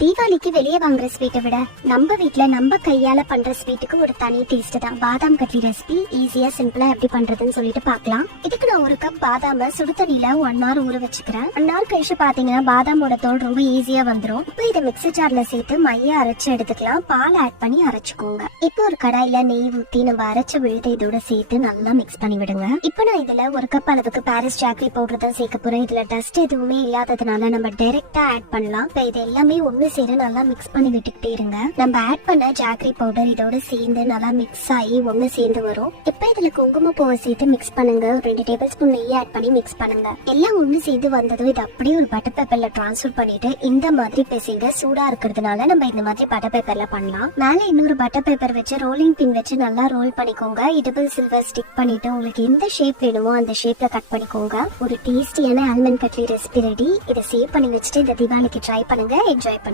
தீபாவளிக்கு வெளியே வாங்குற ஸ்வீட்டை விட நம்ம வீட்ல நம்ம கையால பண்ற ஸ்வீட்டுக்கு ஒரு தனி டேஸ்ட் தான். பாதாம் கட்லி ரெசிபி ஈஸியா சிம்பிளா எப்படி பண்றதுன்னு சொல்லிட்டு பார்க்கலாம். இதுக்கு நான் ஒரு கப் பாதாம சுடு தண்ணியில 1 hour ஊற வச்சுக்கிறேன். 1 hour கழிச்சு பாத்தீங்கன்னா பாதாமோட தோல் ரொம்ப ஈஸியா வந்துரும். இப்போ இதை மிக்ஸி ஜார்ல சேர்த்து மைய அரைச்சு எடுத்துக்கலாம். பால் ஆட் பண்ணி அரைச்சுக்கோங்க. இப்போ ஒரு கடாயில நெய் ஊத்தி நம்ம அரைச்ச விழுதை இதோட சேர்த்து நல்லா மிக்ஸ் பண்ணி விடுங்க. இப்போ நான் இதுல ஒரு கப் அளவுக்கு பாரிஸ் ஜாக்ரி பவுடர் தான் சேர்க்க போறேன். இதுல டஸ்ட் எதுவுமே இல்லாததுனால நம்ம டைரக்டா ஆட் பண்ணலாம். இப்போ இது எல்லாமே ஒண்ணு சேர நல்லா மிக்ஸ் பண்ணி விட்டுக்கிட்டே இருங்க. நம்ம ஆட் பண்ண ஜாக்ரி பவுடர் இதோட சேர்ந்து நல்லா மிக்ஸ் ஆகி ஒண்ணு சேர்ந்து வரும். இப்ப இதுல குங்குமப்பூவை சேர்த்து மிக்ஸ் பண்ணுங்க. 2 டேபிள் ஸ்பூன் நெய் ஆட் பண்ணி மிக்ஸ் பண்ணுங்க. எல்லாம் ஒண்ணு சேர்ந்து வந்ததும் இது அப்படியே ஒரு பட்டர் பேப்பர்ல டிரான்ஸ்ஃபர் பண்ணிட்டு இந்த மாதிரி பேசிங்க. சூடா இருக்கிறதுனால நம்ம இந்த மாதிரி பட்டர் பேப்பர்ல பண்ணலாம். மேல இன்னொரு பட்டர் பேப்பர் வச்சு ரோலிங் பின் வச்சு நல்லா ரோல் பண்ணிக்கோங்க. எடிபிள் சில்வர் ஸ்டிக் பண்ணிட்டு உங்களுக்கு எந்த ஷேப் வேணுமோ அந்த ஷேப்ல கட் பண்ணிக்கோங்க. ஒரு டேஸ்டியான ஆல்மண்ட் கட்லி ரெசிபி ரெடி. இதை சேவ் பண்ணி வச்சுட்டு இந்த தீபாவளிக்கு ட்ரை பண்ணுங்க. என்ஜாய் பண்ணுங்க.